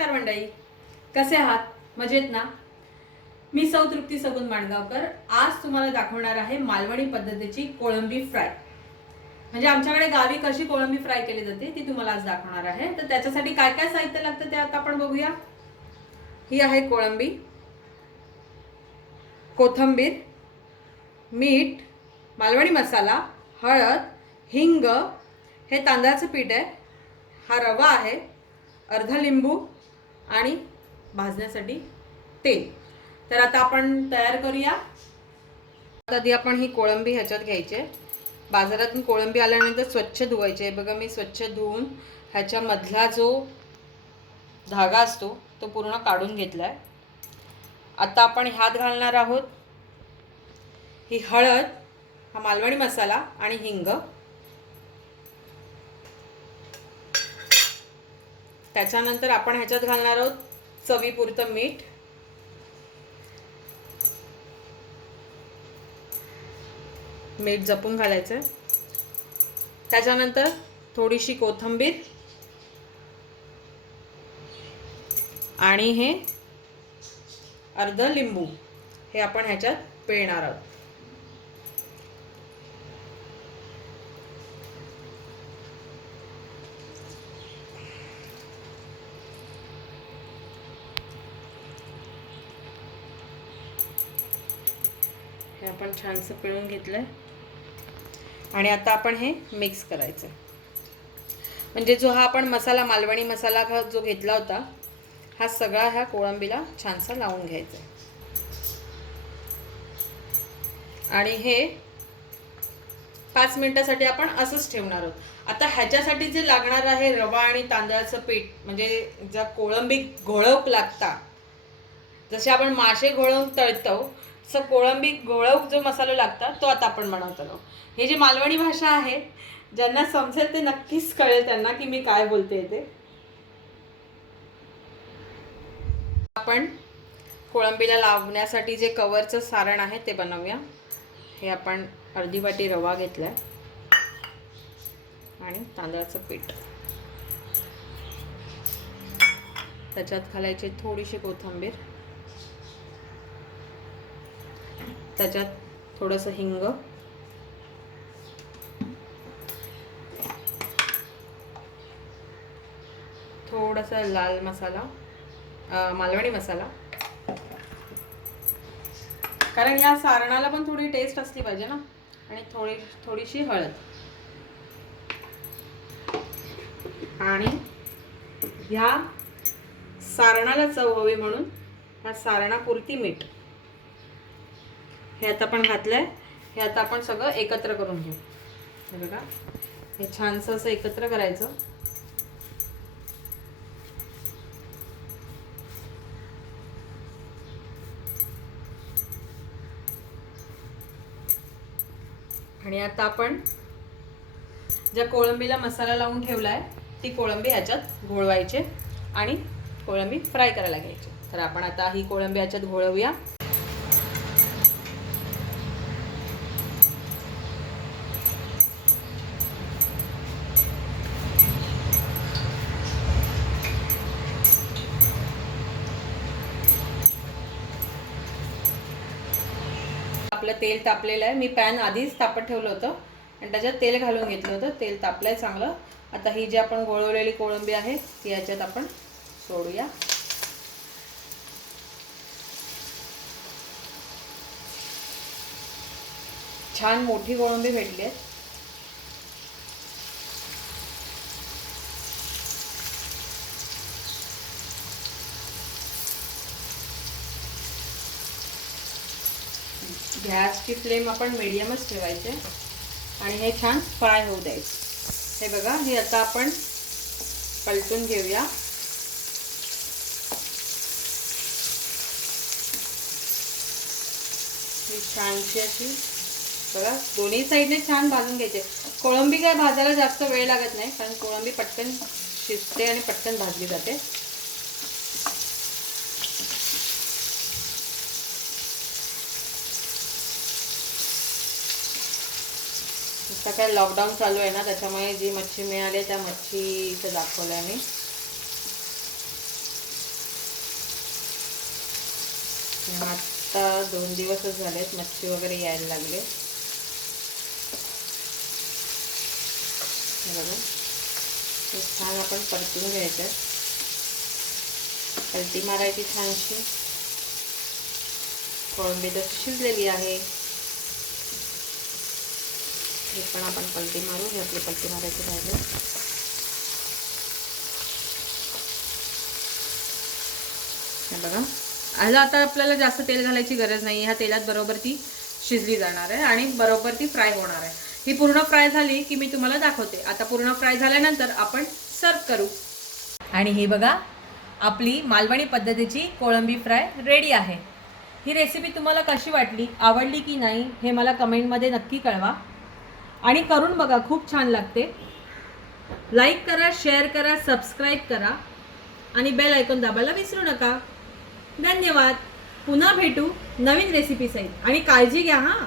नमस्कार मंडळी, कसे आहात? मजेत ना? मी सौ तृप्ती सगुन माणगावकर आज तुम्हाला दाखवणार आहे मालवणी पद्धतीची कोळंबी फ्राय. म्हणजे आमच्याकडे गावी कशी कोळंबी फ्राय केली जाते ती तुम्हाला आज दाखवणार आहे. तर त्याच्यासाठी काय काय साहित्य लागतं ते आता आपण बघूया. ही आहे कोळंबी, कोथिंबीर, मीठ, मालवणी मसाला, हळद, हिंग, हे तांदळाचं पीठ आहे, हा रवा आहे, अर्धा लिंबू आणि भाजण्यासाठी तेल. तर आता आपण तयार करूया. आधी आपण ही कोळंबी ह्याच्यात घ्यायची आहे. बाजारातून कोळंबी आल्यानंतर स्वच्छ धुवायची आहे. बघा मी स्वच्छ धुवून ह्याच्यामधला जो धागा असतो तो पूर्ण काढून घेतला आहे. आता आपण ह्यात घालणार आहोत ही हळद, हा मालवणी मसाला आणि हिंग. त्याच्यानंतर आपण ह्याच्यात घालणार आहोत चवीपुरतं मीठ, मीठ जपून घालायचं आहे. त्याच्यानंतर थोडीशी कोथिंबीर आणि हे अर्ध लिंबू हे आपण ह्याच्यात पिळणार आहोत. हे आपण छानसं पिळून घेतलंय आणि आता आपण हे मिक्स करायचं. म्हणजे जो हा आपण मसाला मालवणी मसाला जो घेतला होता हा सगळा ह्या कोळंबीला छानसा लावून घ्यायचा आणि हे 5 मिनिटासाठी आपण असंच ठेवणार आहोत. आता ह्याच्यासाठी जे लागणार आहे रवा आणि तांदळाचं पीठ, म्हणजे ज्या कोळंबी घोळवूक लागता, जसे आपण मासे घोळवून तळतो तसं कोळंबी घोळवूक जो मसाला लागता तो आता आपण बनवतो. हे जी मालवणी भाषा आहे, ज्यांना समजेल ते नक्कीच कळेल त्यांना की मी काय बोलते ते. आपण कोळंबीला लावण्यासाठी जे कवरचं सारण आहे ते बनवूया. हे आपण अर्धी वाटी रवा घेतलाय आणि तांदळाचं पीठ. त्याच्यात घालायची थोडीशी कोथिंबीर, त्याच्यात थोडंसं हिंग, थोडासा लाल मसाला, मालवणी मसाला, कारण या सारणाला पण थोडी टेस्ट असली पाहिजे ना, आणि थोडीशी हळद आणि ह्या सारणाला चव हवी म्हणून ह्या सारणापुरती मीठ हे आता आपण घातलंय. हे आता आपण सगळं एकत्र करून घेऊ. हे बघा, हे छानसं असं एकत्र करायचं. आणि आता आपण ज्या कोळंबीला मसाला लावून ठेवलाय ती कोळंबी ह्याच्यात घोळवायची आणि कोळंबी फ्राय करायला घ्यायची. तर आपण आता ही कोळंबी ह्याच्यात घोळवूया. आपलं तेल तापलेलं आहे. मी पॅन आधीच तापत ठेवलं होतं आणि त्याच्यात तेल घालून घेतलं होतं. तेल तापलंय चांगलं. आता ही जी आपण घोळवलेली कोळंबी आहे ती याच्यात आपण सोडूया. छान मोठी कोळंबी भेटली आहे. गॅसची फ्लेम आपण मीडियमच ठेवायचे आणि हे छान फ्राय होऊ द्यायचे. हे बघा, हे आता आपण पलटून घेऊया. ही छानशी अशी बघा दोन्ही साईडने छान भाजून घ्यायचे. कोळंबी काय भाजायला जास्त वेळ लागत नाही, कारण कोळंबी पटकन शिजते आणि पटकन भाजली जाते. आता काय लॉकडाऊन चालू आहे ना, त्याच्यामुळे जी मच्छी मिळाली त्या मच्छीचं दाखवलं आहे मी. आता 2 दिवसच झालेत, मच्छी वगैरे यायला लागले. हे बघा, हे छान आपण परतून घ्यायचं. पलटी मारायची छानशी. कोळंबी तर शिजलेली आहे. हे पण आपण पलटी मारू. हे आपली पलटी मारायची राहिले. हे बघा, ह्याला आता आपल्याला जास्त तेल घालायची गरज नाही. ह्या तेलात बरोबर ती शिजली जाणार आहे आणि बरोबर ती फ्राय होणार आहे. ही पूर्ण फ्राय झाली की मी तुम्हाला दाखवते. आता पूर्ण फ्राय झाल्यानंतर आपण सर्व करू. आणि ही बघा, आपली मालवणी पद्धतीची कोळंबी फ्राय रेडी आहे. ही रेसिपी तुम्हाला कशी वाटली, आवडली की नाही हे मला कमेंटमध्ये नक्की कळवा. आणि करून बघा, खूप छान लागते. लाईक करा, शेअर करा, सबस्क्राईब करा आणि बेल आयकॉन दाबायला विसरू नका. धन्यवाद. पुन्हा भेटू नवीन रेसिपी सहित. आणि काळजी घ्या हां.